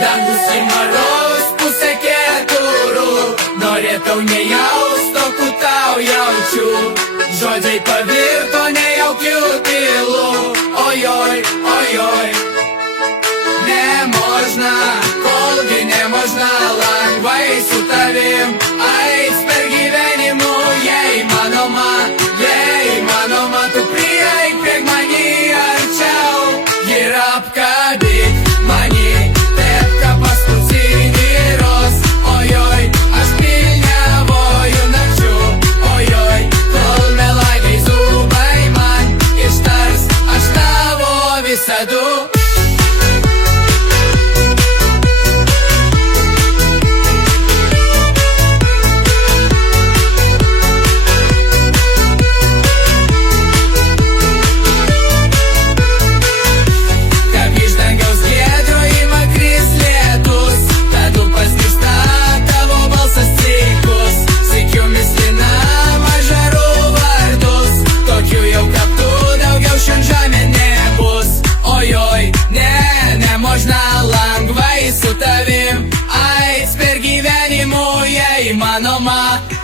Dangus į marus, pusę keturių. Norėtau nejaust, o ku tau jaučiu. Žodžiai pavirto nejaukiu tylu. Ojoj, ojoj. Nemožna, kolgi nemožna lengvai su tavim eit per gyvenimų. Jei manoma, tu prieik prie mani arčiau ir apkabink mani, taip ka paskutinį roz. Ojoj, aš pilniavoju nakčių. Ojoj, kol melagiai zubai man ištars, aš tavo visadu.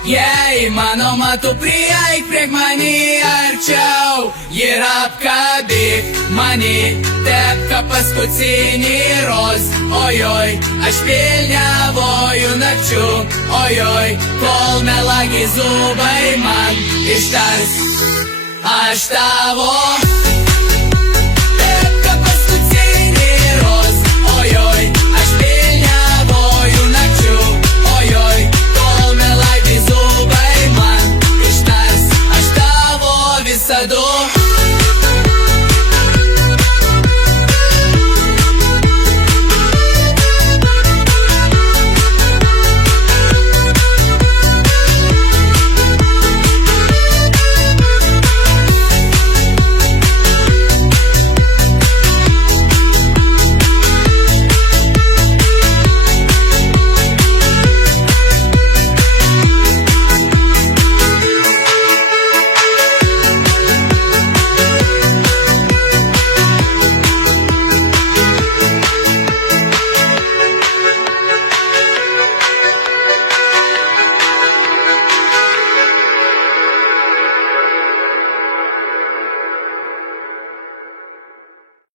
Jei įmanoma, tu prieik prie mani arčiau ir apkabink mani, taip ka paskutinį roz. Ojoj, aš pilniavoju nakčių. Ojoj, kol melagiai zubai man ištars, aš tavo